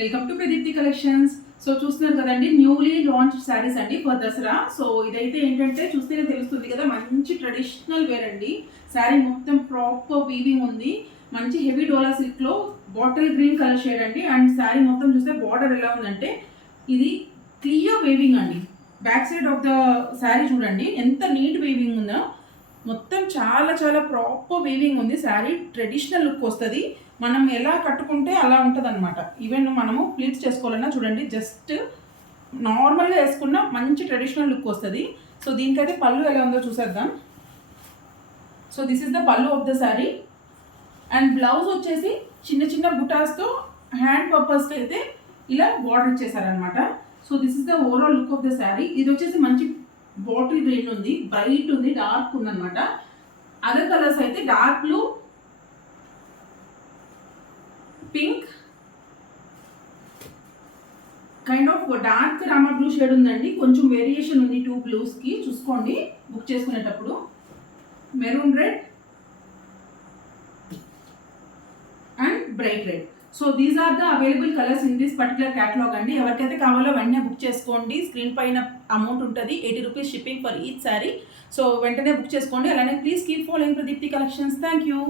Welcome to Pradeepti collections. So చూస్తున్నారు కదండి, newly launch saris అండి ఫర్ దసరా. సో ఇదైతే ఏంటంటే చూస్తేనే తెలుస్తుంది కదా, మంచి ట్రెడిషనల్ వేర్ అండి. శారీ మొత్తం ప్రాపర్ వీవింగ్ ఉంది. మంచి హెవీ డోలా సిల్క్ లో బాటిల్ గ్రీన్ కలర్ షేడ్ అండి. అండ్ శారీ మొత్తం చూస్తే బార్డర్ ఎలా ఉందంటే ఇది క్లియర్ వేవింగ్ అండి. Back side of the sari చూడండి ఎంత నీట్ వేవింగ్ ఉందో. మొత్తం చాలా చాలా ప్రాపర్ వీవింగ్ ఉంది. శారీ ట్రెడిషనల్ లుక్ వస్తుంది. మనం ఎలా కట్టుకుంటే అలా ఉంటుంది అనమాట. ఈవెన్ మనము ప్లీట్స్ చేసుకోవాలన్నా చూడండి, జస్ట్ నార్మల్గా వేసుకున్న మంచి ట్రెడిషనల్ లుక్ వస్తుంది. సో దీనికైతే పళ్ళు ఎలా ఉందో చూసేద్దాం. సో దిస్ ఇస్ ద పళ్ళు of the sari. And blouse వచ్చేసి చిన్న చిన్న బుటాస్తో హ్యాండ్ పర్పస్కి అయితే ఇలా బార్డర్ ఇచ్చేసారనమాట. So this is the overall look of the sari. ఇది వచ్చేసి మంచి బాటిల్ గ్రీన్ ఉంది, బ్రైట్ ఉంది, డార్క్ ఉంది అనమాట. అదర్ కలర్స్ అయితే dark blue, pink, kind of dark rama blue shade ఉందండి. కొంచెం వేరియేషన్ ఉంది టూ బ్లూస్కి, చూసుకోండి బుక్ చేసుకునేటప్పుడు. Maroon red and bright red. So these are the available colours in this particular catalogue అండి. ఎవరికైతే కావాలో వెంటనే బుక్ చేసుకోండి. స్క్రీన్ పైన అమౌంట్ ఉంటుంది, 80 rupees shipping for each sari. So వెంటనే బుక్ చేసుకోండి. అలానే please keep following Pradeepti collections. Thank you.